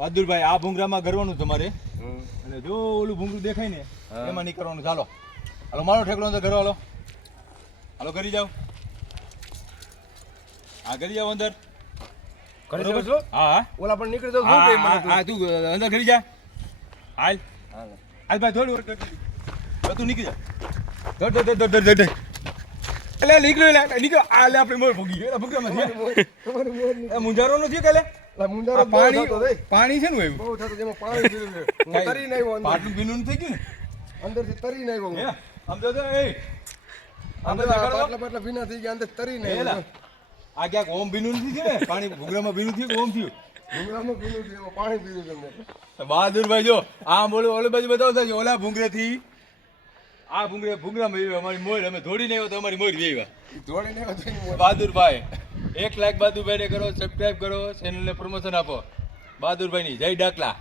બહાદુરભાઈ આ ભૂંગરામાં ગરવાનું તમારે અને જો ઓલું ભૂંગરું દેખાય ને એમાં નહીં કરવાનું. ચાલો હાલો મારો ઠેકડો અંદર ઘરો હાલો હાલો કરી જાઓ. હા કરી જાઓ અંદર. હા હા ઓલા પણ નીકળી જાવ. હા તું અંદર કરી જા. હાલ હાલ ભાઈ થોડું તું નીકળી જા. એટલે નીકળ્યો નીકળ્યો આ લે આપણે મોર ભૂગી ગયો ભૂગરામાં મુંજારો નથી કે લે પાણી છે ને એવું બહુ થતું જેમાં પાણી પીધું છે. હું તરી નહીં આવ્યો પાટલું ભીનું થઈ ગયું ને અંદરથી તરી નહીં આવ્યો હું. આમ તો એ અંદર પાટલા ભીના થઈ ગયા અંદર તરી નહીં આવ્યો. આ ક્યાંક ઓમ ભીનું નથી થયું ને પાણી ભૂગરામાં ભીનું થયું ઓમ થયું ભૂંગળામાં ભીનું છે એમાં પાણી પીધું છે મેં. બહાદુરભાઈ જો આમ ઓલી બાજુ બતાવતા છે ઓલા ભૂંગરેથી આ ભૂંગરામાં આવ્યો અમારી મોર અમે ધોડી નહીં આવ્યો તો અમારી મોર વેવા ધોળી નહીં આવ્યો તો એની મોર. બહાદુરભાઈ 1 લાખ બહાદુરભાઈને કરો સબસ્ક્રાઇબ કરો ચેનલને પ્રમોશન આપો બહાદુરભાઈની જય ડાકલા.